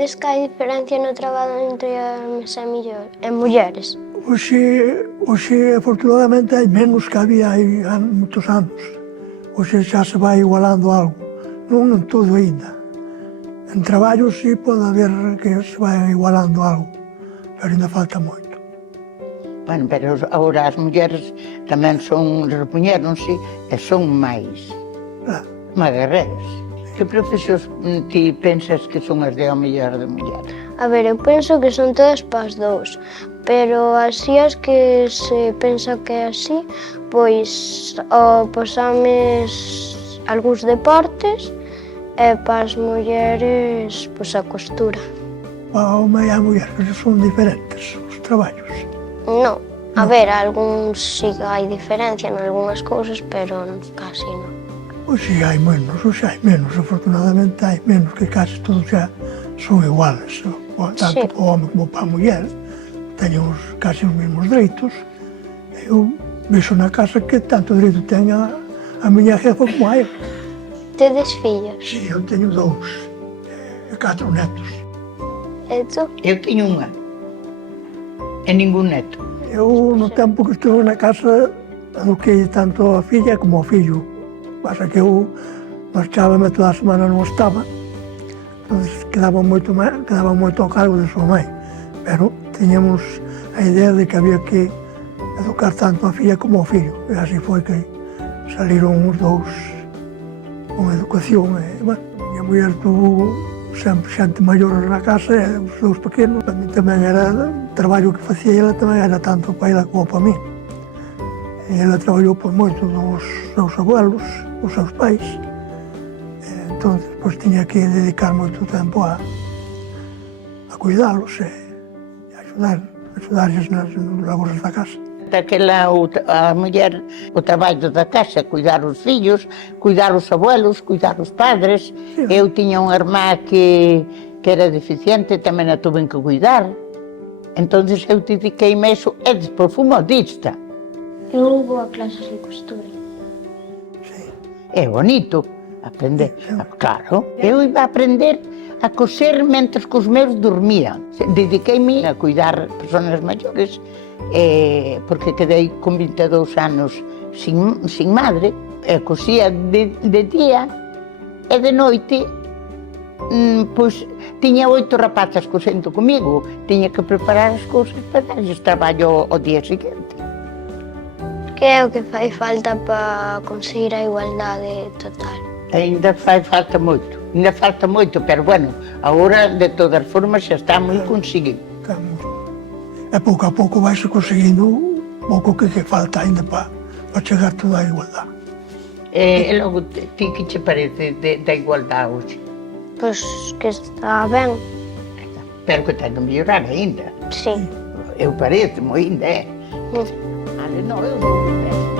Vedes que hai diferencia no traballo entre homens e mulleres? Hoxe, afortunadamente, hai menos que había hai moitos anos. Hoxe xa se vai igualando algo, non en todo aínda. En traballo sí pode haber que se vai igualando algo, pero ainda falta moito. Bueno, pero agora as mulleres tamén repuñéronse e son máis guerreras. Que profesións ti pensas que son as de home e as de muller? A ver, eu penso que son todas pas dous, pero así as que se pensa que é así, pois pos homes algúns deportes e pas mulleres pois a costura. Para o home e a muller son diferentes os traballos. Non, a ver, algúns sí que hai diferencia en algunhas cousas, pero casi non. Hoxe hai menos, afortunadamente hai menos, que case todos xa son iguales, tanto para o home como para a muller, teñen case os mesmos dereitos. Eu vexo na casa que tanto dereito ten a miña jefa como a eu. Tedes fillos? Si, eu teño 2 e 4 netos. E tú? Eu teño unha e ningún neto. Eu, no tempo que estuve na casa, eduquei tanto a filla como o fillo. Pasa que eu marchábame toda a semana, non estaba, entón quedaba moito ao cargo de súa mãe, pero tiñamos a idea de que había que educar tanto a filla como o fillo, e así foi que saliron os dous con educación. E, bueno, a muller tuvo sempre xente maior na casa e os dous pequenos. Para mí tamén era o traballo que facía ela, tamén era tanto para ela como para mí. E ela traballou por moito dos seus abuelos, os seus pais. Entón, pois, tiña que dedicar moito tempo a cuidalos e axudarlles nas labores da casa. Daquela a muller, o traballo da casa, cuidar os fillos, cuidar os abuelos, cuidar os padres. Sí. Eu tiña unha irmá que era deficiente, tamén a tuve que cuidar. Entón eu dediqueime a iso e despois fui modista. Eu vou a clases de costura. Sí. É bonito aprender, claro. Eu iba a aprender a coser mentres que os meus dormían. Dediqueime a cuidar persoas maiores, porque quedei con 22 anos sin madre, e cosía de día e de noite, pois tiña 8 rapazas cosendo comigo, tiña que preparar as cousas para darlles traballo ao día seguinte. Que é o que fai falta para conseguir a igualdade total? Ainda fai falta moito, pero bueno, agora de todas formas xa está moi conseguido. E pouco a pouco vai-se conseguindo pouco que falta ainda para chegar toda a igualdade. E logo, ti que che parece da igualdade hoxe? Pois que está ben. Pero que ten que mellorar ainda. Sí. Eu parece-me ainda, é. Ale, non, eu non penso.